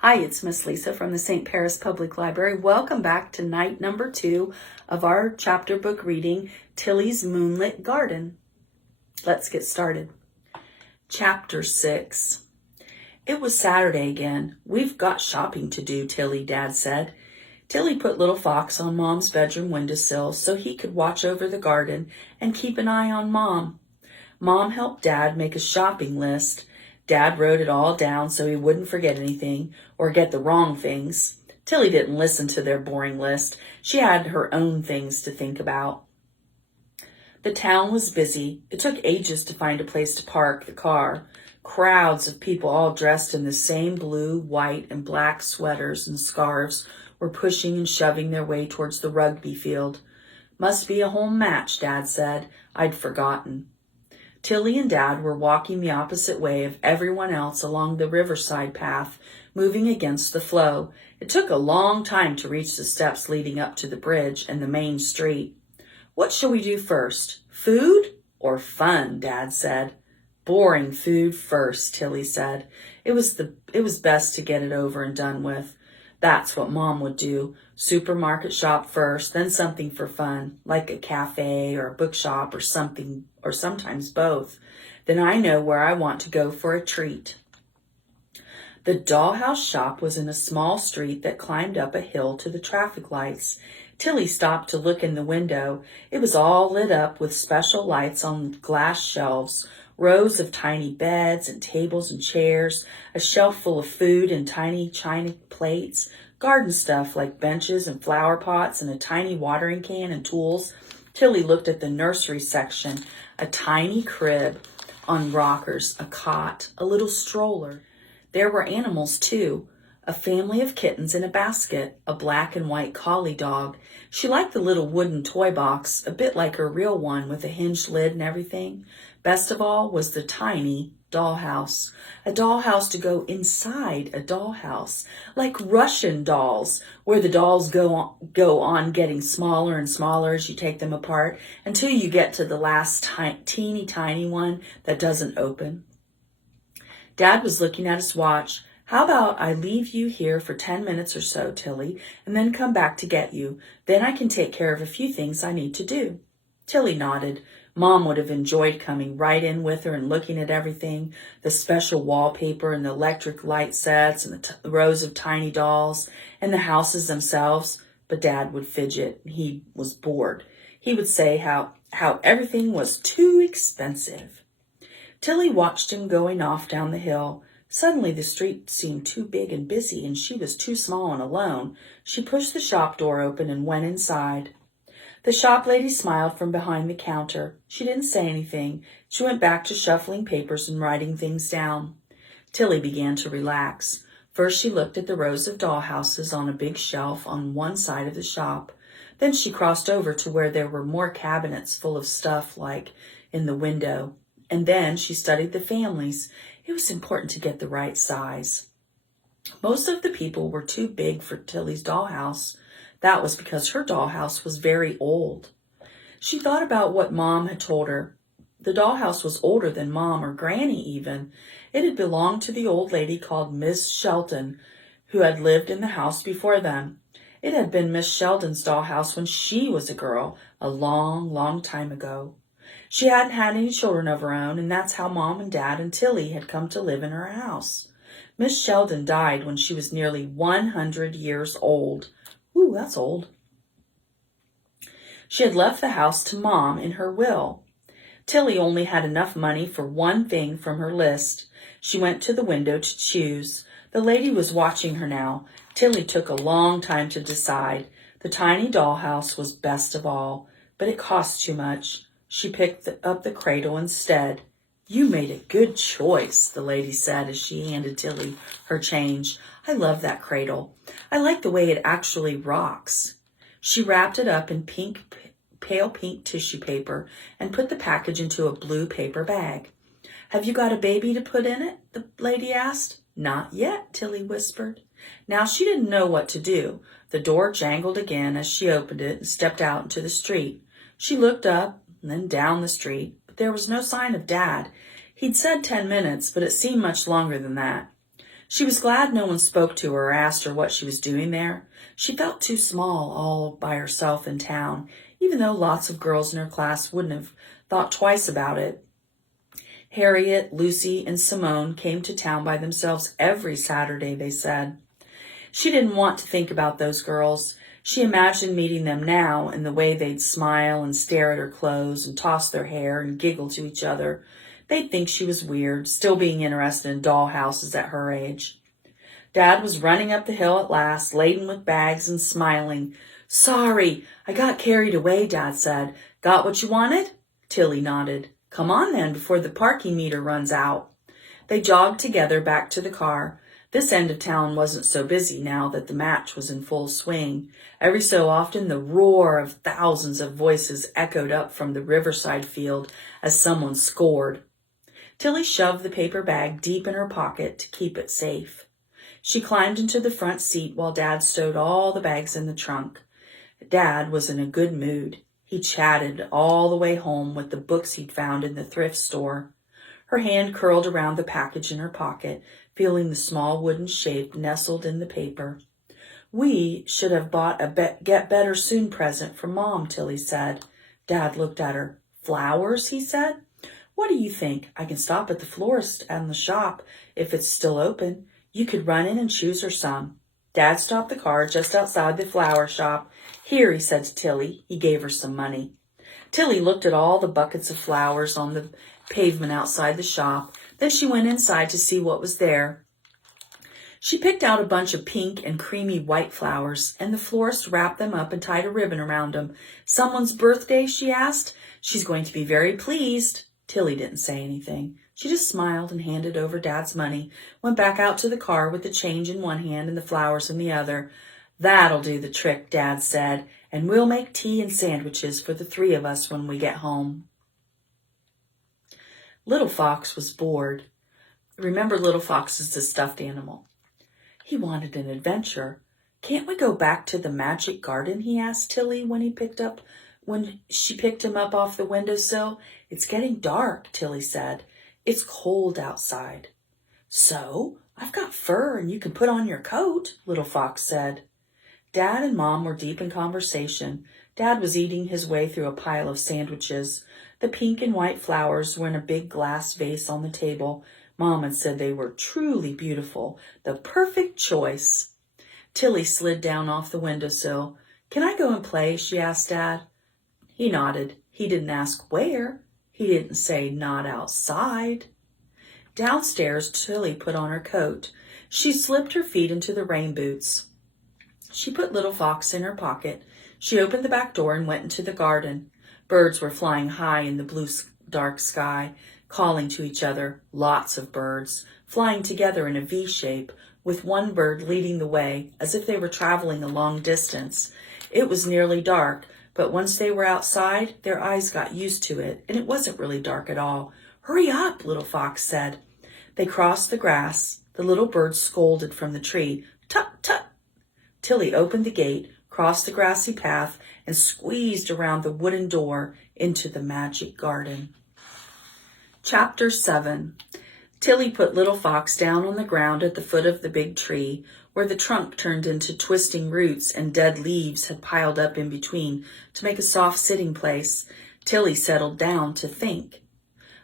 Hi, it's Miss Lisa from the St. Paris Public Library. Welcome back to night number 2 of our chapter book reading, Tilly's Moonlit Garden. Let's get started. Chapter 6. It was Saturday again. We've got shopping to do, Tilly, Dad said. Tilly put little Fox on Mom's bedroom windowsill so he could watch over the garden and keep an eye on Mom. Mom helped Dad make a shopping list. Dad wrote it all down so he wouldn't forget anything or get the wrong things. Tilly didn't listen to their boring list. She had her own things to think about. The town was busy. It took ages to find a place to park the car. Crowds of people all dressed in the same blue, white, and black sweaters and scarves were pushing and shoving their way towards the rugby field. Must be a home match, Dad said. I'd forgotten. Tilly and Dad were walking the opposite way of everyone else along the riverside path, moving against the flow. It took a long time to reach the steps leading up to the bridge and the main street. What shall we do first? Food or fun? Dad said. Boring food first, Tilly said. It was best to get it over and done with. That's what Mom would do. Supermarket shop first, then something for fun, like a cafe or a bookshop or something, or sometimes both. Then I know where I want to go for a treat. The dollhouse shop was in a small street that climbed up a hill to the traffic lights. Tilly stopped to look in the window. It was all lit up with special lights on glass shelves, rows of tiny beds and tables and chairs, a shelf full of food and tiny china plates, garden stuff like benches and flower pots and a tiny watering can and tools. Tilly looked at the nursery section, a tiny crib on rockers, a cot, a little stroller. There were animals too, a family of kittens in a basket, a black and white collie dog. She liked the little wooden toy box, a bit like her real one with a hinged lid and everything. Best of all was the tiny dollhouse, a dollhouse to go inside a dollhouse, like Russian dolls, where the dolls go on getting smaller and smaller as you take them apart until you get to the last teeny tiny one that doesn't open. Dad was looking at his watch. How about I leave you here for 10 minutes or so, Tilly, and then come back to get you. Then I can take care of a few things I need to do. Tilly nodded. Mom would have enjoyed coming right in with her and looking at everything, the special wallpaper and the electric light sets and the rows of tiny dolls and the houses themselves. But Dad would fidget. He was bored. He would say how everything was too expensive. Tilly watched him going off down the hill. Suddenly the street seemed too big and busy, and she was too small and alone. She pushed the shop door open and went inside. The shop lady smiled from behind the counter. She didn't say anything. She went back to shuffling papers and writing things down. Tilly began to relax. First she looked at the rows of dollhouses on a big shelf on one side of the shop. Then she crossed over to where there were more cabinets full of stuff like in the window. And then she studied the families. It was important to get the right size. Most of the people were too big for Tilly's dollhouse. That was because her dollhouse was very old. She thought about what Mom had told her. The dollhouse was older than Mom or Granny even. It had belonged to the old lady called Miss Shelton, who had lived in the house before them. It had been Miss Sheldon's dollhouse when she was a girl, a long, long time ago. She hadn't had any children of her own, and that's how Mom and Dad and Tilly had come to live in her house. Miss Sheldon died when she was nearly 100 years old. Ooh, that's old. She had left the house to Mom in her will. Tilly only had enough money for one thing from her list. She went to the window to choose. The lady was watching her now. Tilly took a long time to decide. The tiny dollhouse was best of all, but it cost too much. She picked up the cradle instead. You made a good choice, the lady said as she handed Tilly her change. I love that cradle. I like the way it actually rocks. She wrapped it up in pale pink tissue paper and put the package into a blue paper bag. Have you got a baby to put in it? The lady asked. Not yet, Tilly whispered. Now she didn't know what to do. The door jangled again as she opened it and stepped out into the street. She looked up and then down the street, but there was no sign of Dad. He'd said 10 minutes, but it seemed much longer than that. She was glad no one spoke to her or asked her what she was doing there. She felt too small all by herself in town, even though lots of girls in her class wouldn't have thought twice about it. Harriet, Lucy, and Simone came to town by themselves every Saturday, they said. She didn't want to think about those girls. She imagined meeting them now and the way they'd smile and stare at her clothes and toss their hair and giggle to each other. They'd think she was weird, still being interested in dollhouses at her age. Dad was running up the hill at last, laden with bags and smiling. "Sorry, I got carried away," Dad said. "Got what you wanted?" Tilly nodded. "Come on then, before the parking meter runs out." They jogged together back to the car. This end of town wasn't so busy now that the match was in full swing. Every so often, the roar of thousands of voices echoed up from the riverside field as someone scored. Tilly shoved the paper bag deep in her pocket to keep it safe. She climbed into the front seat while Dad stowed all the bags in the trunk. Dad was in a good mood. He chatted all the way home with the books he'd found in the thrift store. Her hand curled around the package in her pocket, feeling the small wooden shape nestled in the paper. "We should have bought a Get Better Soon present for Mom," Tilly said. Dad looked at her. "Flowers?" he said. "What do you think? I can stop at the florist and the shop if it's still open. You could run in and choose her some." Dad stopped the car just outside the flower shop. "Here," he said to Tilly. He gave her some money. Tilly looked at all the buckets of flowers on the pavement outside the shop. Then she went inside to see what was there. She picked out a bunch of pink and creamy white flowers, and the florist wrapped them up and tied a ribbon around them. "Someone's birthday?" she asked. "She's going to be very pleased." Tilly didn't say anything. She just smiled and handed over Dad's money, went back out to the car with the change in one hand and the flowers in the other. "That'll do the trick," Dad said, "and we'll make tea and sandwiches for the three of us when we get home." Little Fox was bored. Remember, Little Fox is the stuffed animal. He wanted an adventure. "Can't we go back to the magic garden?" he asked Tilly when she picked him up off the windowsill. "It's getting dark," Tilly said. "It's cold outside." "So, I've got fur and you can put on your coat," Little Fox said. Dad and Mom were deep in conversation. Dad was eating his way through a pile of sandwiches. The pink and white flowers were in a big glass vase on the table. Mom had said they were truly beautiful, the perfect choice. Tilly slid down off the windowsill. "Can I go and play?" she asked Dad. He nodded. He didn't ask where. He didn't say not outside. Downstairs, Tilly put on her coat. She slipped her feet into the rain boots. She put Little Fox in her pocket. She opened the back door and went into the garden. Birds were flying high in the blue, dark sky, calling to each other. Lots of birds, flying together in a V shape, with one bird leading the way, as if they were traveling a long distance. It was nearly dark, but once they were outside, their eyes got used to it, and it wasn't really dark at all. "Hurry up," Little Fox said. They crossed the grass. The little bird scolded from the tree. "Tut, tut." Tilly opened the gate, crossed the grassy path, and squeezed around the wooden door into the magic garden. Chapter 7. Tilly put Little Fox down on the ground at the foot of the big tree, where the trunk turned into twisting roots and dead leaves had piled up in between to make a soft sitting place. Tilly settled down to think.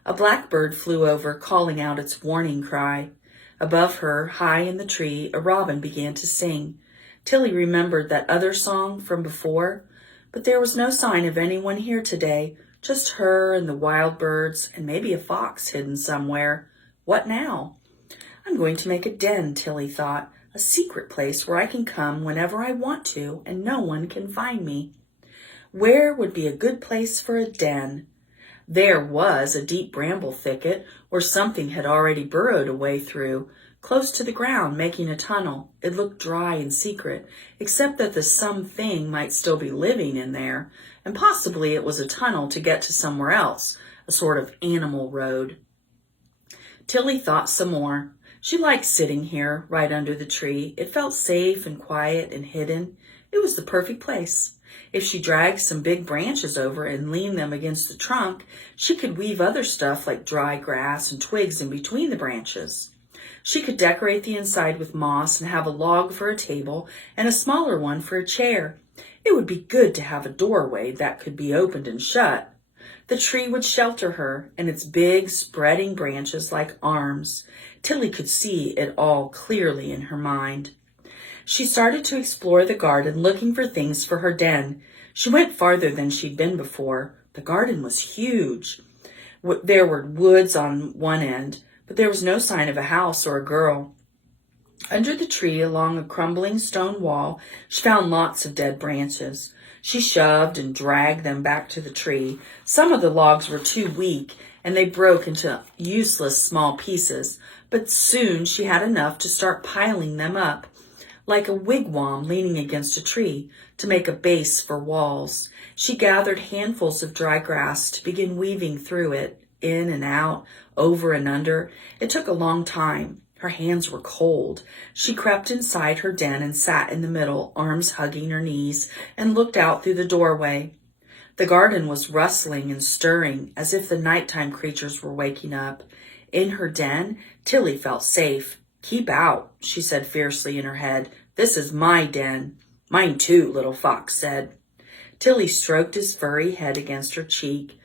A blackbird flew over, calling out its warning cry. Above her, high in the tree, a robin began to sing. Tilly remembered that other song from before, but there was no sign of anyone here today, just her and the wild birds and maybe a fox hidden somewhere. What now? "I'm going to make a den," Tilly thought, "a secret place where I can come whenever I want to and no one can find me." Where would be a good place for a den? There was a deep bramble thicket where something had already burrowed a way through, close to the ground, making a tunnel. It looked dry and secret, except that the something might still be living in there, and possibly it was a tunnel to get to somewhere else, a sort of animal road. Tilly thought some more. She liked sitting here, right under the tree. It felt safe and quiet and hidden. It was the perfect place. If she dragged some big branches over and leaned them against the trunk, she could weave other stuff like dry grass and twigs in between the branches. She could decorate the inside with moss and have a log for a table and a smaller one for a chair. It would be good to have a doorway that could be opened and shut. The tree would shelter her, and its big, spreading branches like arms. Tilly could see it all clearly in her mind. She started to explore the garden, looking for things for her den. She went farther than she'd been before. The garden was huge. There were woods on one end, but there was no sign of a house or a girl. Under the tree, along a crumbling stone wall, she found lots of dead branches. She shoved and dragged them back to the tree. Some of the logs were too weak, and they broke into useless small pieces, but soon she had enough to start piling them up, like a wigwam leaning against a tree, to make a base for walls. She gathered handfuls of dry grass to begin weaving through it, in and out, over and under. It took a long time. Her hands were cold. She crept inside her den and sat in the middle, arms hugging her knees, and looked out through the doorway. The garden was rustling and stirring, as if the nighttime creatures were waking up. In her den, Tilly felt safe. "Keep out," she said fiercely in her head. "This is my den." "Mine too," Little Fox said. Tilly stroked his furry head against her cheek.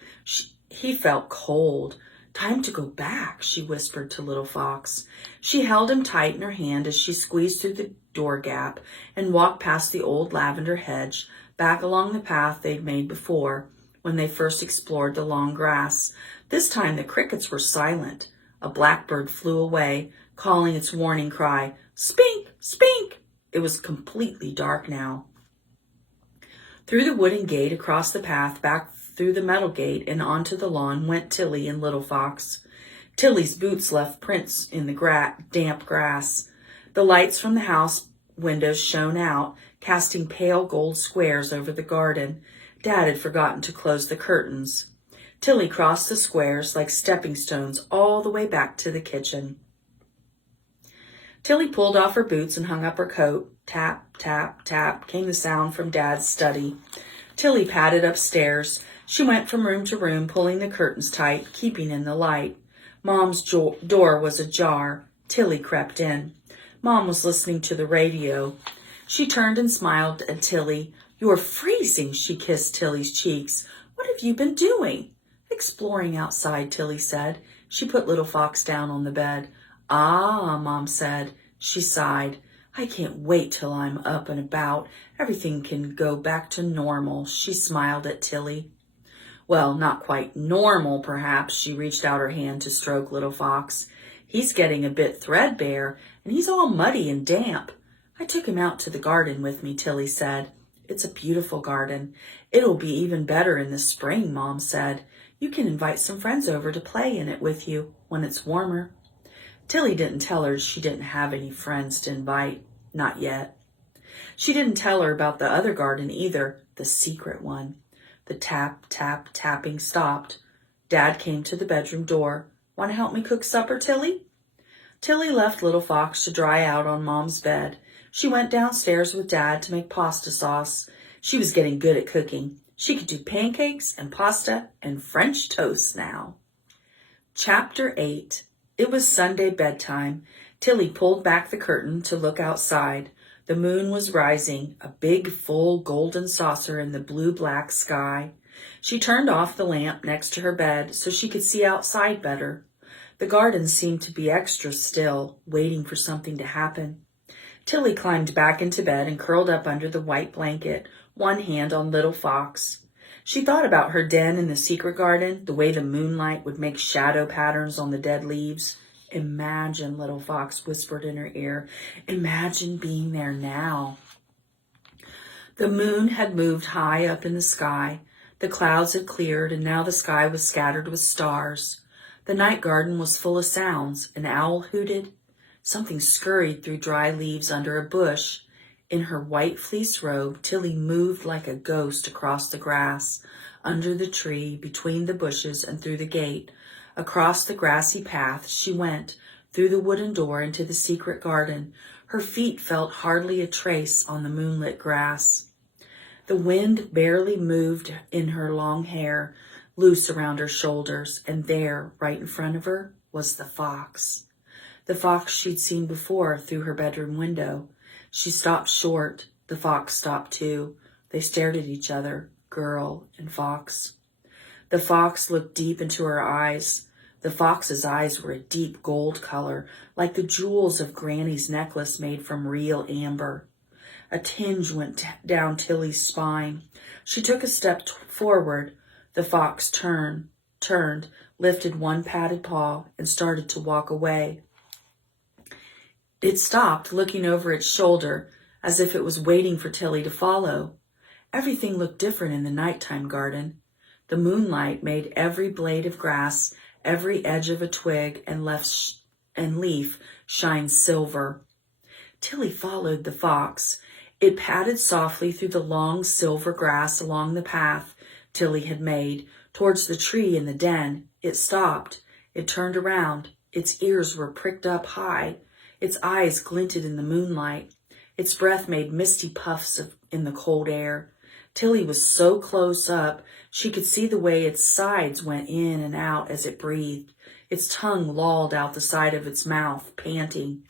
He felt cold. "Time to go back," she whispered to Little Fox. She held him tight in her hand as she squeezed through the door gap and walked past the old lavender hedge, back along the path they'd made before, when they first explored the long grass. This time the crickets were silent. A blackbird flew away, calling its warning cry, "Spink! Spink!" It was completely dark now. Through the wooden gate, across the path, back through the metal gate, and onto the lawn went Tilly and Little Fox. Tilly's boots left prints in the damp grass. The lights from the house windows shone out, casting pale gold squares over the garden. Dad had forgotten to close the curtains. Tilly crossed the squares like stepping stones all the way back to the kitchen. Tilly pulled off her boots and hung up her coat. Tap, tap, tap came the sound from Dad's study. Tilly padded upstairs. She went from room to room, pulling the curtains tight, keeping in the light. Mom's door was ajar. Tilly crept in. Mom was listening to the radio. She turned and smiled at Tilly. "You're freezing," she kissed Tilly's cheeks. "What have you been doing?" "Exploring outside," Tilly said. She put Little Fox down on the bed. "Ah," Mom said. She sighed. "I can't wait till I'm up and about. Everything can go back to normal." She smiled at Tilly. "Well, not quite normal, perhaps." She reached out her hand to stroke Little Fox. "He's getting a bit threadbare, and he's all muddy and damp." "I took him out to the garden with me," Tilly said. "It's a beautiful garden. It'll be even better in the spring," Mom said. "You can invite some friends over to play in it with you when it's warmer." Tilly didn't tell her she didn't have any friends to invite. Not yet. She didn't tell her about the other garden either, the secret one. The tap, tap, tapping stopped. Dad came to the bedroom door. "Want to help me cook supper, Tilly?" Tilly left Little Fox to dry out on Mom's bed. She went downstairs with Dad to make pasta sauce. She was getting good at cooking. She could do pancakes and pasta and French toast now. Chapter 8. It was Sunday bedtime. Tilly pulled back the curtain to look outside. The moon was rising, a big, full golden saucer in the blue-black sky. She turned off the lamp next to her bed so she could see outside better. The garden seemed to be extra still, waiting for something to happen. Tilly climbed back into bed and curled up under the white blanket, one hand on Little Fox. She thought about her den in the secret garden, the way the moonlight would make shadow patterns on the dead leaves. "Imagine," Little Fox whispered in her ear. "Imagine being there now." The moon had moved high up in the sky. The clouds had cleared, and now the sky was scattered with stars. The night garden was full of sounds. An owl hooted. Something scurried through dry leaves under a bush. In her white fleece robe, Tilly moved like a ghost across the grass, under the tree, between the bushes, and through the gate. Across the grassy path she went, through the wooden door into the secret garden. Her feet felt hardly a trace on the moonlit grass. The wind barely moved in her long hair, loose around her shoulders, and there, right in front of her, was the fox. the fox she'd seen before through her bedroom window. She stopped short. The fox stopped too. They stared at each other, girl and fox. The fox looked deep into her eyes. The fox's eyes were a deep gold color, like the jewels of Granny's necklace made from real amber. A tinge went down Tilly's spine. She took a step forward. The fox turned, lifted one padded paw, and started to walk away. It stopped, looking over its shoulder, as if it was waiting for Tilly to follow. Everything looked different in the nighttime garden. The moonlight made every blade of grass, every edge of a twig and leaf shine silver. Tilly followed the fox. It padded softly through the long silver grass along the path Tilly had made, towards the tree in the den. It stopped. It turned around. Its ears were pricked up high. Its eyes glinted in the moonlight. Its breath made misty puffs in the cold air. Tilly was so close up, she could see the way its sides went in and out as it breathed. Its tongue lolled out the side of its mouth, panting.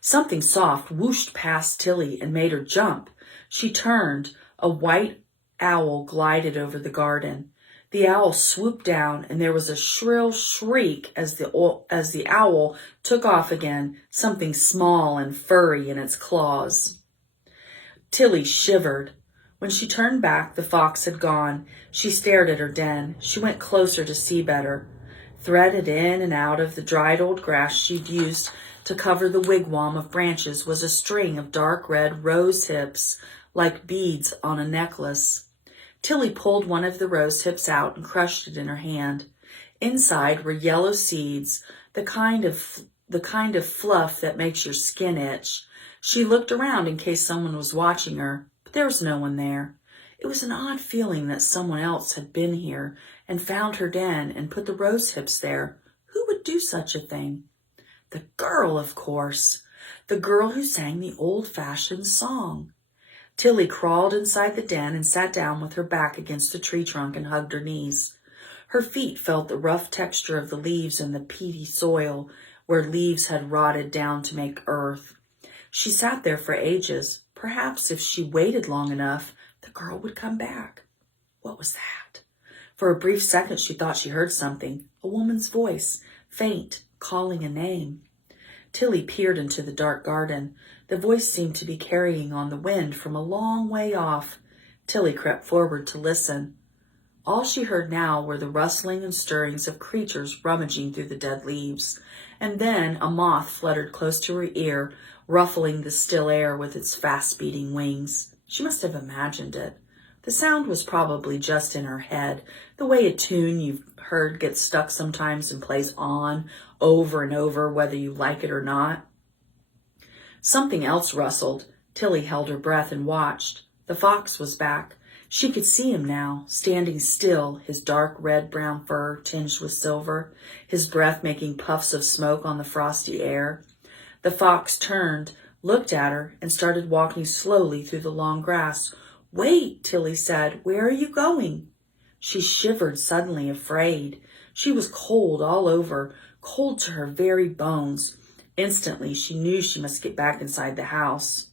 Something soft whooshed past Tilly and made her jump. She turned. A white owl glided over the garden. The owl swooped down, and there was a shrill shriek as the owl took off again, something small and furry in its claws. Tilly shivered. When she turned back, the fox had gone. She stared at her den. She went closer to see better. Threaded in and out of the dried old grass she'd used to cover the wigwam of branches was a string of dark red rose hips, like beads on a necklace. Tilly pulled one of the rose hips out and crushed it in her hand. Inside were yellow seeds, the kind of fluff that makes your skin itch. She looked around in case someone was watching her, but there was no one there. It was an odd feeling that someone else had been here and found her den and put the rose hips there. Who would do such a thing? The girl, of course. The girl who sang the old-fashioned song. Tilly crawled inside the den and sat down with her back against a tree trunk and hugged her knees. Her feet felt the rough texture of the leaves in the peaty soil where leaves had rotted down to make earth. She sat there for ages. Perhaps if she waited long enough, the girl would come back. What was that? For a brief second, she thought she heard something, a woman's voice, faint, calling a name. Tilly peered into the dark garden. The voice seemed to be carrying on the wind from a long way off. Tilly crept forward to listen. All she heard now were the rustling and stirrings of creatures rummaging through the dead leaves. And then a moth fluttered close to her ear, ruffling the still air with its fast-beating wings. She must have imagined it. The sound was probably just in her head, the way a tune you've heard gets stuck sometimes and plays on, over and over, whether you like it or not. Something else rustled. Tilly held her breath and watched. The fox was back. She could see him now, standing still, his dark red-brown fur tinged with silver, his breath making puffs of smoke on the frosty air. The fox turned, looked at her, and started walking slowly through the long grass. "Wait," Tilly said. "Where are you going?" She shivered, suddenly afraid. She was cold all over, cold to her very bones. Instantly, she knew she must get back inside the house.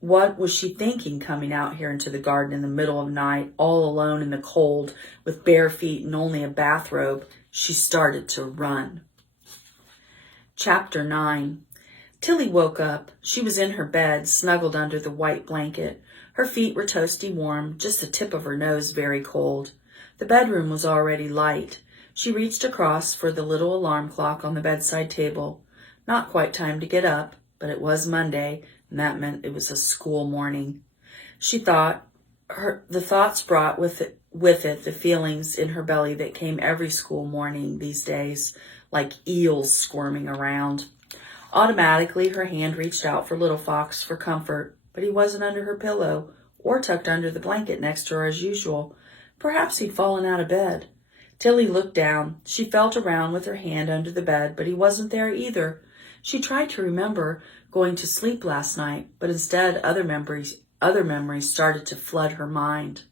What was she thinking coming out here into the garden in the middle of the night, all alone in the cold, with bare feet and only a bathrobe? She started to run. Chapter 9. Tilly woke up. She was in her bed, snuggled under the white blanket. Her feet were toasty warm, just the tip of her nose very cold. The bedroom was already light. She reached across for the little alarm clock on the bedside table. Not quite time to get up, but it was Monday, and that meant it was a school morning. She thought. The thoughts brought with it the feelings in her belly that came every school morning these days, like eels squirming around. Automatically, her hand reached out for Little Fox for comfort, but he wasn't under her pillow or tucked under the blanket next to her as usual. Perhaps he'd fallen out of bed. Tilly looked down. She felt around with her hand under the bed, but he wasn't there either. She tried to remember going to sleep last night, but instead other memories started to flood her mind.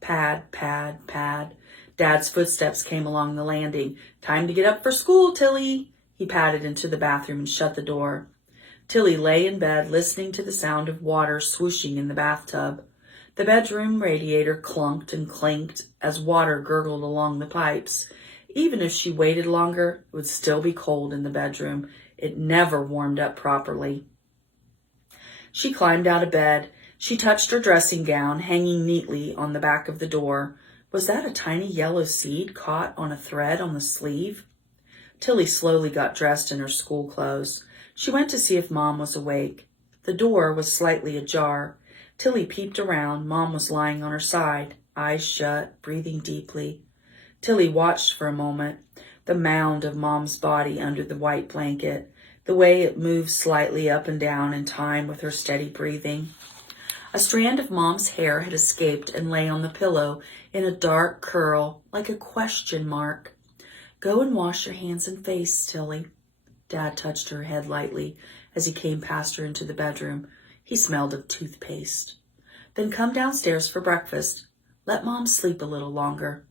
Pad, pad, pad. Dad's footsteps came along the landing. "Time to get up for school, Tilly." He padded into the bathroom and shut the door. Tilly lay in bed, listening to the sound of water swooshing in the bathtub. The bedroom radiator clunked and clinked as water gurgled along the pipes. Even if she waited longer, it would still be cold in the bedroom. It never warmed up properly. She climbed out of bed. She touched her dressing gown, hanging neatly on the back of the door. Was that a tiny yellow seed caught on a thread on the sleeve? Tilly slowly got dressed in her school clothes. She went to see if Mom was awake. The door was slightly ajar. Tilly peeped around. Mom was lying on her side, eyes shut, breathing deeply. Tilly watched for a moment, the mound of Mom's body under the white blanket, the way it moved slightly up and down in time with her steady breathing. A strand of Mom's hair had escaped and lay on the pillow in a dark curl, like a question mark. "Go and wash your hands and face, Tilly." Dad touched her head lightly as he came past her into the bedroom. He smelled of toothpaste. "Then come downstairs for breakfast. Let Mom sleep a little longer."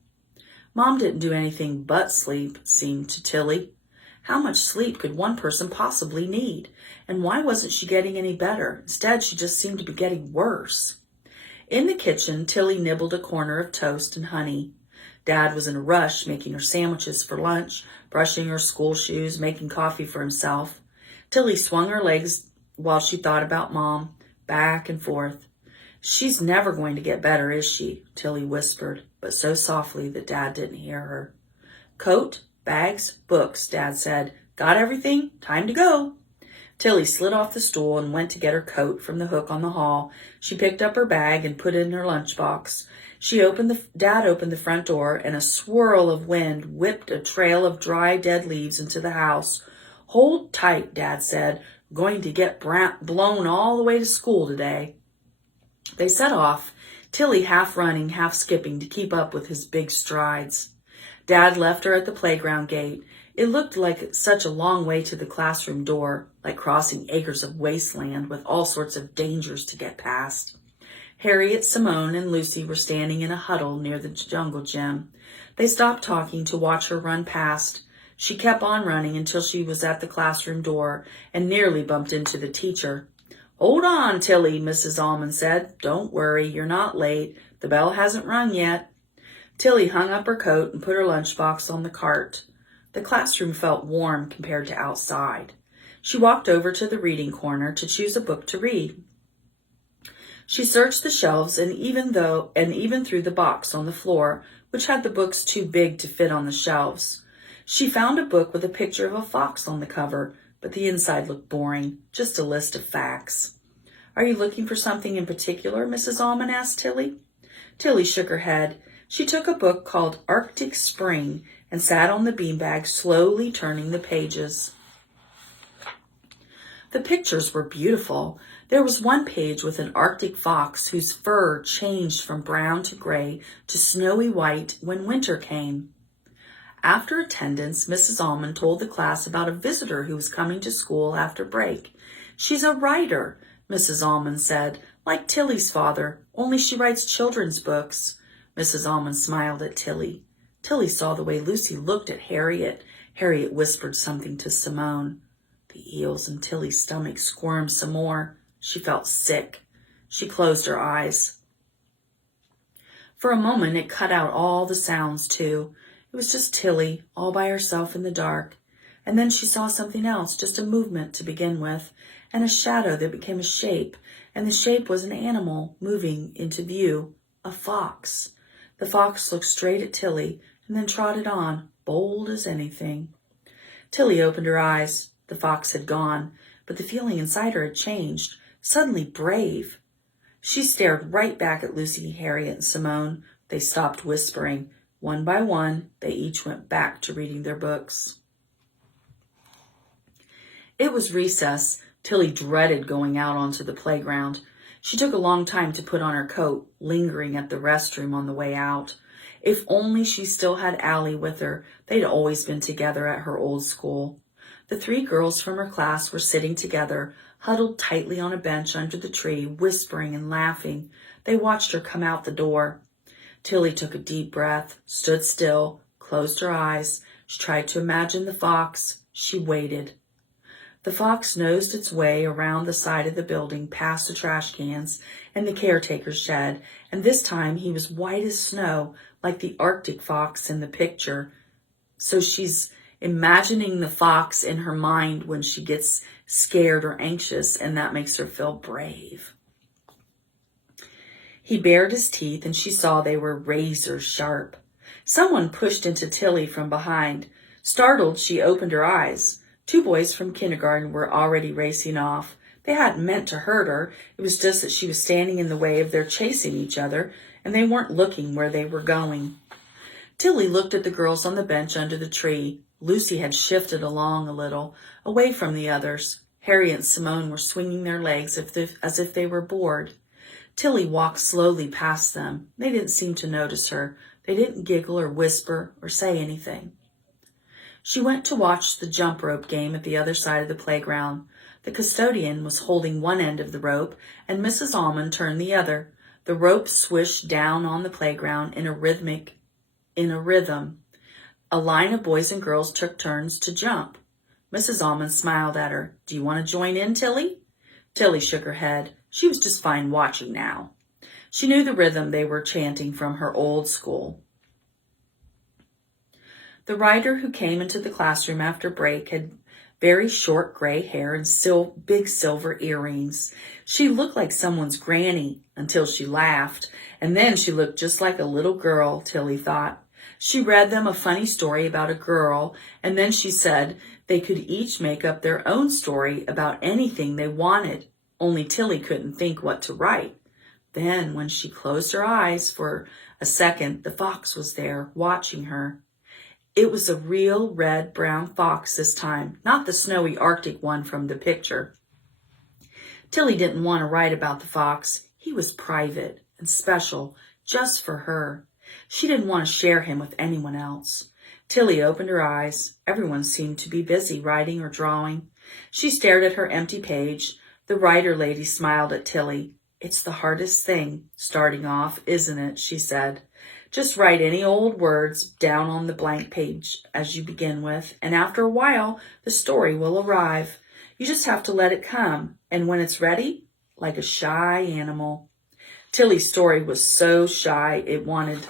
Mom didn't do anything but sleep, it seemed to Tilly. How much sleep could one person possibly need? And why wasn't she getting any better? Instead, she just seemed to be getting worse. In the kitchen, Tilly nibbled a corner of toast and honey. Dad was in a rush, making her sandwiches for lunch, brushing her school shoes, making coffee for himself. Tilly swung her legs while she thought about Mom, back and forth. "She's never going to get better, is she?" Tilly whispered, but so softly that Dad didn't hear her. "Coat, bags, books," Dad said. "Got everything? Time to go." Tilly slid off the stool and went to get her coat from the hook on the hall. She picked up her bag and put it in her lunchbox. Dad opened the front door, and a swirl of wind whipped a trail of dry, dead leaves into the house. "Hold tight," Dad said. "We're going to get blown all the way to school today." They set off, Tilly half running, half skipping to keep up with his big strides. Dad left her at the playground gate. It looked like such a long way to the classroom door, like crossing acres of wasteland with all sorts of dangers to get past. Harriet, Simone, and Lucy were standing in a huddle near the jungle gym. They stopped talking to watch her run past. She kept on running until she was at the classroom door and nearly bumped into the teacher. "Hold on, Tilly," Mrs. Almond said. "Don't worry, you're not late. The bell hasn't rung yet." Tilly hung up her coat and put her lunchbox on the cart. The classroom felt warm compared to outside. She walked over to the reading corner to choose a book to read. She searched the shelves and even through the box on the floor, which had the books too big to fit on the shelves. She found a book with a picture of a fox on the cover, but the inside looked boring, just a list of facts. "Are you looking for something in particular?" Mrs. Almond asked Tilly. Tilly shook her head. She took a book called Arctic Spring and sat on the beanbag, slowly turning the pages. The pictures were beautiful. There was one page with an Arctic fox whose fur changed from brown to gray to snowy white when winter came. After attendance, Mrs. Almond told the class about a visitor who was coming to school after break. "She's a writer," Mrs. Almond said, "like Tilly's father, only she writes children's books." Mrs. Almond smiled at Tilly. Tilly saw the way Lucy looked at Harriet. Harriet whispered something to Simone. The eels in Tilly's stomach squirmed some more. She felt sick. She closed her eyes. For a moment, it cut out all the sounds, too. It was just Tilly, all by herself in the dark. And then she saw something else, just a movement to begin with, and a shadow that became a shape. And the shape was an animal moving into view, a fox. The fox looked straight at Tilly and then trotted on, bold as anything. Tilly opened her eyes. The fox had gone, but the feeling inside her had changed, suddenly brave. She stared right back at Lucy, Harriet, and Simone. They stopped whispering. One by one, they each went back to reading their books. It was recess. Tilly dreaded going out onto the playground. She took a long time to put on her coat, lingering at the restroom on the way out. If only she still had Allie with her. They'd always been together at her old school. The 3 girls from her class were sitting together, huddled tightly on a bench under the tree, whispering and laughing. They watched her come out the door. Tilly took a deep breath, stood still, closed her eyes. She tried to imagine the fox. She waited. The fox nosed its way around the side of the building, past the trash cans and the caretaker's shed, and this time he was white as snow, like the Arctic fox in the picture. So she's imagining the fox in her mind when she gets scared or anxious, and that makes her feel brave. He bared his teeth, and she saw they were razor sharp. Someone pushed into Tilly from behind. Startled, she opened her eyes. 2 boys from kindergarten were already racing off. They hadn't meant to hurt her. It was just that she was standing in the way of their chasing each other, and they weren't looking where they were going. Tilly looked at the girls on the bench under the tree. Lucy had shifted along a little, away from the others. Harry and Simone were swinging their legs as if they were bored. Tilly walked slowly past them. They didn't seem to notice her. They didn't giggle or whisper or say anything. She went to watch the jump rope game at the other side of the playground. The custodian was holding one end of the rope, and Mrs. Almond turned the other. The rope swished down on the playground in a rhythm. A line of boys and girls took turns to jump. Mrs. Almond smiled at her. "Do you want to join in, Tilly?" Tilly shook her head. She was just fine watching now. She knew the rhythm they were chanting from her old school. The writer who came into the classroom after break had very short gray hair and big silver earrings. She looked like someone's granny until she laughed, and then she looked just like a little girl, Tilly thought. She read them a funny story about a girl, and then she said they could each make up their own story about anything they wanted, only Tilly couldn't think what to write. Then, when she closed her eyes for a second, the fox was there, watching her. It was a real red-brown fox this time, not the snowy Arctic one from the picture. Tilly didn't want to write about the fox. He was private and special, just for her. She didn't want to share him with anyone else. Tilly opened her eyes. Everyone seemed to be busy writing or drawing. She stared at her empty page. The writer lady smiled at Tilly. "It's the hardest thing, starting off, isn't it?" she said. "Just write any old words down on the blank page as you begin with, and after a while, the story will arrive. You just have to let it come, and when it's ready, like a shy animal." Tilly's story was so shy it wanted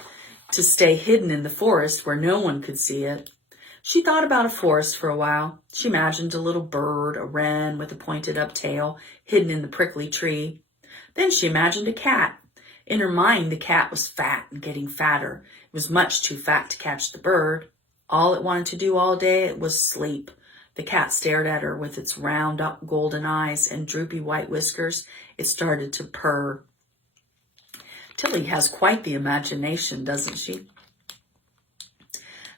to stay hidden in the forest where no one could see it. She thought about a forest for a while. She imagined a little bird, a wren with a pointed up tail, hidden in the prickly tree. Then she imagined a cat. In her mind, the cat was fat and getting fatter. It was much too fat to catch the bird. All it wanted to do all day was sleep. The cat stared at her with its round up golden eyes and droopy white whiskers. It started to purr. Tilly has quite the imagination, doesn't she?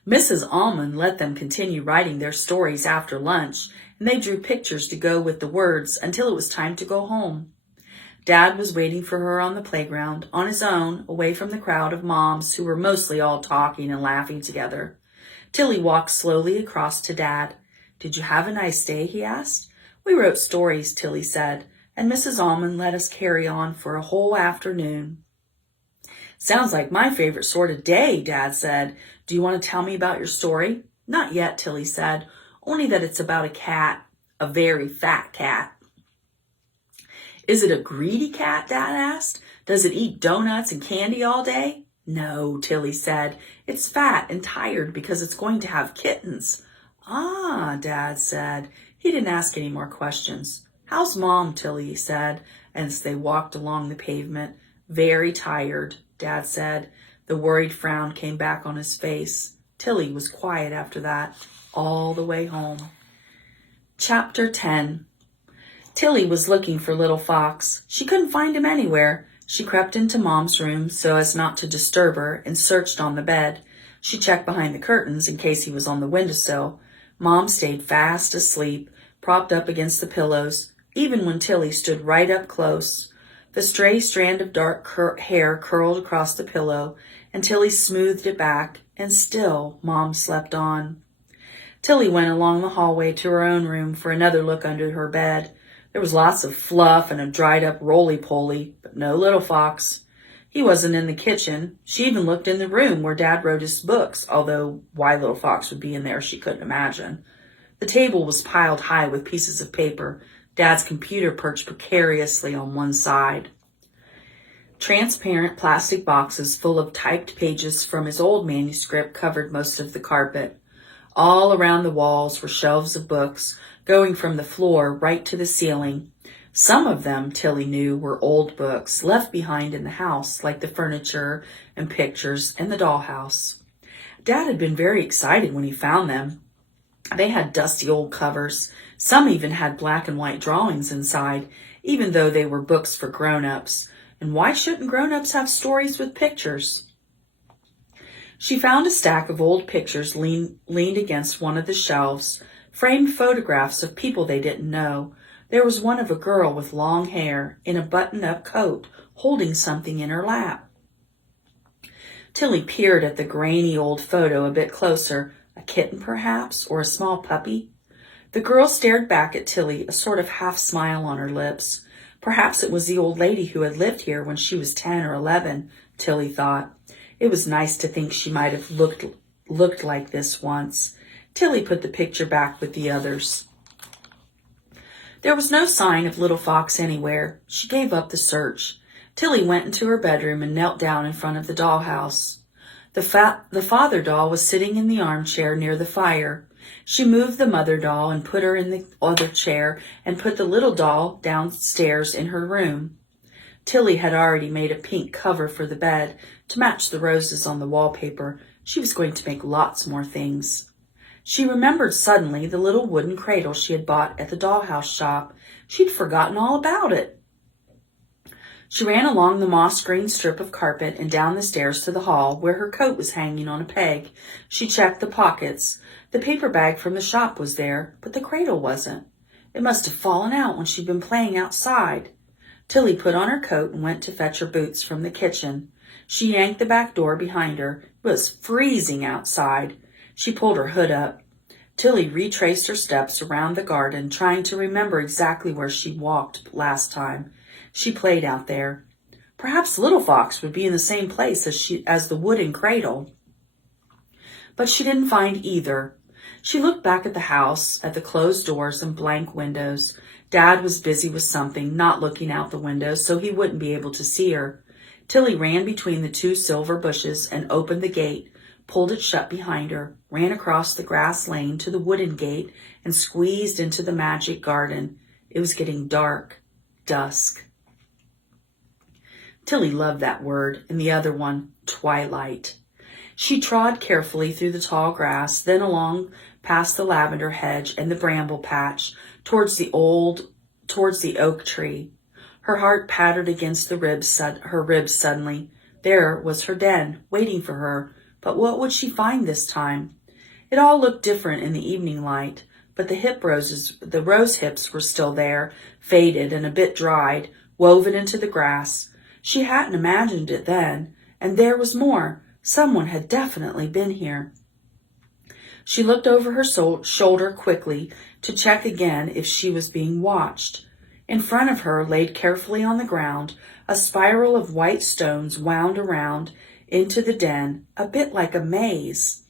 Mrs. Almond let them continue writing their stories after lunch, and they drew pictures to go with the words until it was time to go home. Dad was waiting for her on the playground, on his own, away from the crowd of moms who were mostly all talking and laughing together. Tilly walked slowly across to Dad. "Did you have a nice day?" he asked. "We wrote stories," Tilly said, "and Mrs. Almond let us carry on for a whole afternoon." "Sounds like my favorite sort of day," Dad said. "Do you want to tell me about your story?" "Not yet," Tilly said, "only that it's about a cat, a very fat cat." "Is it a greedy cat?" Dad asked. "Does it eat donuts and candy all day?" "No," Tilly said. "It's fat and tired because it's going to have kittens." "Ah," Dad said. He didn't ask any more questions. "How's Mom?" Tilly said as they walked along the pavement. "Very tired," Dad said. The worried frown came back on his face. Tilly was quiet after that, all the way home. Chapter 10. Tilly was looking for little Fox. She couldn't find him anywhere. She crept into Mom's room so as not to disturb her and searched on the bed. She checked behind the curtains in case he was on the windowsill. Mom stayed fast asleep, propped up against the pillows, even when Tilly stood right up close. The stray strand of dark hair curled across the pillow, and Tilly smoothed it back, and still Mom slept on. Tilly went along the hallway to her own room for another look under her bed. There was lots of fluff and a dried-up roly-poly, but no little Fox. He wasn't in the kitchen. She even looked in the room where Dad wrote his books, although why Little Fox would be in there she couldn't imagine. The table was piled high with pieces of paper. Dad's computer perched precariously on one side. Transparent plastic boxes full of typed pages from his old manuscript covered most of the carpet. All around the walls were shelves of books, going from the floor right to the ceiling. Some of them, Tilly knew, were old books left behind in the house, like the furniture and pictures and the dollhouse. Dad had been very excited when he found them. They had dusty old covers. Some even had black and white drawings inside, even though they were books for grown-ups. And why shouldn't grown-ups have stories with pictures? She found a stack of old pictures leaned against one of the shelves, framed photographs of people they didn't know. There was one of a girl with long hair, in a button-up coat, holding something in her lap. Tilly peered at the grainy old photo a bit closer. A kitten, perhaps, or a small puppy? The girl stared back at Tilly, a sort of half-smile on her lips. Perhaps it was the old lady who had lived here when she was 10 or 11, Tilly thought. It was nice to think she might have looked like this once. Tilly put the picture back with the others. There was no sign of Little Fox anywhere. She gave up the search. Tilly went into her bedroom and knelt down in front of the dollhouse. The father doll was sitting in the armchair near the fire. She moved the mother doll and put her in the other chair and put the little doll downstairs in her room. Tilly had already made a pink cover for the bed to match the roses on the wallpaper. She was going to make lots more things. She remembered suddenly the little wooden cradle she had bought at the dollhouse shop. She'd forgotten all about it. She ran along the moss-green strip of carpet and down the stairs to the hall, where her coat was hanging on a peg. She checked the pockets. The paper bag from the shop was there, but the cradle wasn't. It must have fallen out when she'd been playing outside. Tilly put on her coat and went to fetch her boots from the kitchen. She yanked the back door behind her. It was freezing outside. She pulled her hood up. Tilly retraced her steps around the garden, trying to remember exactly where she walked last time. She played out there. Perhaps Little Fox would be in the same place as the wooden cradle. But she didn't find either. She looked back at the house, at the closed doors and blank windows. Dad was busy with something, not looking out the window, so he wouldn't be able to see her. Tilly ran between the two silver bushes and opened the gate, pulled it shut behind her, ran across the grass lane to the wooden gate, and squeezed into the magic garden. It was getting dark, dusk. Tilly loved that word, and the other one, twilight. She trod carefully through the tall grass, then along past the lavender hedge and the bramble patch, towards the oak tree. Her heart pattered against her ribs suddenly. There was her den, waiting for her. But what would she find this time? It all looked different in the evening light, but the rose hips were still there, faded and a bit dried, woven into the grass. She hadn't imagined it then, and there was more. Someone had definitely been here. She looked over her shoulder quickly to check again if she was being watched. In front of her, laid carefully on the ground, a spiral of white stones wound around into the den, a bit like a maze.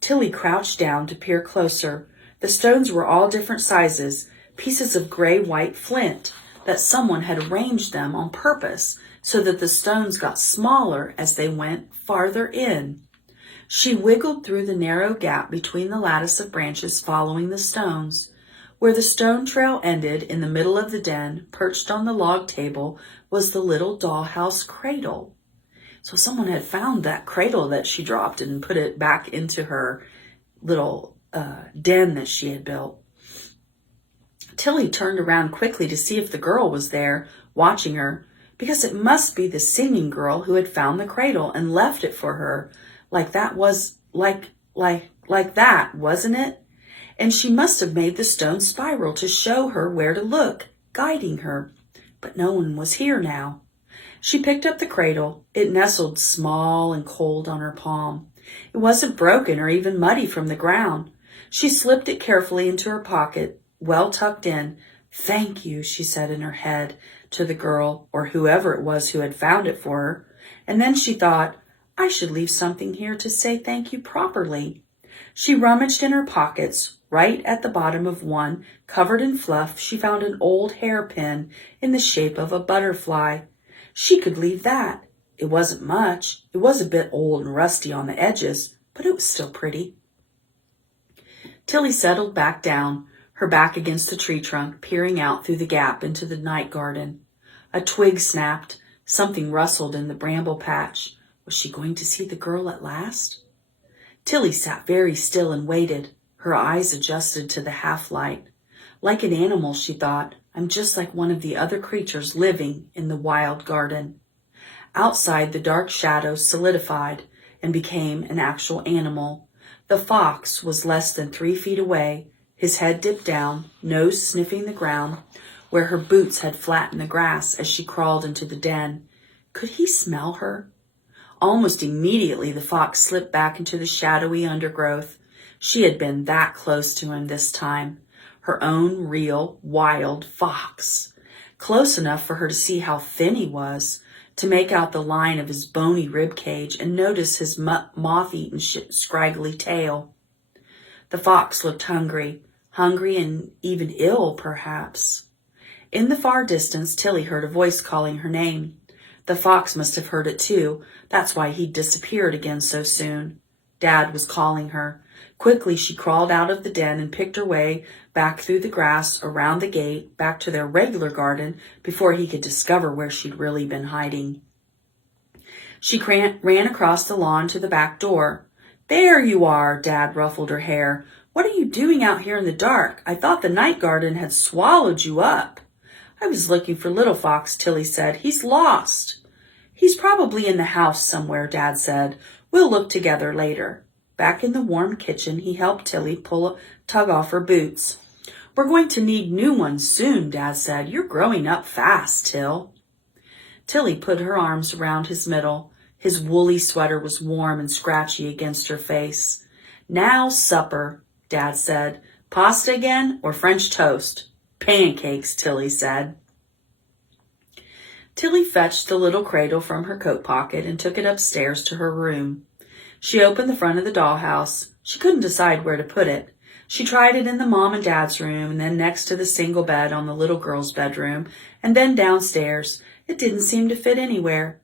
Tilly crouched down to peer closer. The stones were all different sizes, pieces of gray-white flint, that someone had arranged them on purpose so that the stones got smaller as they went farther in. She wiggled through the narrow gap between the lattice of branches following the stones. Where the stone trail ended in the middle of the den, perched on the log table, was the little dollhouse cradle. So someone had found that cradle that she dropped and put it back into her little den that she had built. Tilly turned around quickly to see if the girl was there, watching her, because it must be the singing girl who had found the cradle and left it for her. Like that, wasn't it? And she must have made the stone spiral to show her where to look, guiding her. But no one was here now. She picked up the cradle. It nestled small and cold on her palm. It wasn't broken or even muddy from the ground. She slipped it carefully into her pocket, well tucked in. "Thank you," she said in her head to the girl, or whoever it was who had found it for her. And then she thought, I should leave something here to say thank you properly. She rummaged in her pockets. Right at the bottom of one, covered in fluff, she found an old hairpin in the shape of a butterfly. She could leave that. It wasn't much. It was a bit old and rusty on the edges, but it was still pretty. Tilly settled back down, her back against the tree trunk, peering out through the gap into the night garden. A twig snapped. Something rustled in the bramble patch. Was she going to see the girl at last? Tilly sat very still and waited. Her eyes adjusted to the half-light. Like an animal, she thought, I'm just like one of the other creatures living in the wild garden. Outside, the dark shadows solidified and became an actual animal. The fox was less than 3 feet away, his head dipped down, nose sniffing the ground, where her boots had flattened the grass as she crawled into the den. Could he smell her? Almost immediately, the fox slipped back into the shadowy undergrowth. She had been that close to him this time. Her own real, wild fox. Close enough for her to see how thin he was, to make out the line of his bony rib cage and notice his moth-eaten, scraggly tail. The fox looked hungry and even ill, perhaps. In the far distance, Tilly heard a voice calling her name. The fox must have heard it too. That's why he'd disappeared again so soon. Dad was calling her. Quickly, she crawled out of the den and picked her way back through the grass, around the gate, back to their regular garden before he could discover where she'd really been hiding. She ran across the lawn to the back door. There you are, Dad ruffled her hair. What are you doing out here in the dark? I thought the night garden had swallowed you up. I was looking for Little Fox, Tilly said. He's lost. He's probably in the house somewhere, Dad said. We'll look together later. Back in the warm kitchen, he helped Tilly tug off her boots. We're going to need new ones soon, Dad said. You're growing up fast, Till. Tilly put her arms around his middle. His woolly sweater was warm and scratchy against her face. Now supper, Dad said. Pasta again or French toast? Pancakes, Tilly said. Tilly fetched the little cradle from her coat pocket and took it upstairs to her room. She opened the front of the dollhouse. She couldn't decide where to put it. She tried it in the Mom and Dad's room, and then next to the single bed on the little girl's bedroom, and then downstairs. It didn't seem to fit anywhere.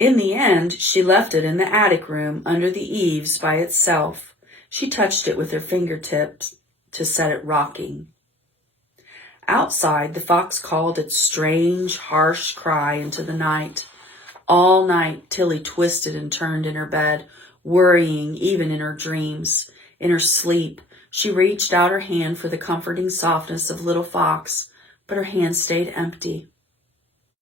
In the end, she left it in the attic room under the eaves by itself. She touched it with her fingertips to set it rocking. Outside, the fox called its strange, harsh cry into the night. All night, Tilly twisted and turned in her bed, worrying even in her dreams. In her sleep, she reached out her hand for the comforting softness of Little Fox, but her hand stayed empty.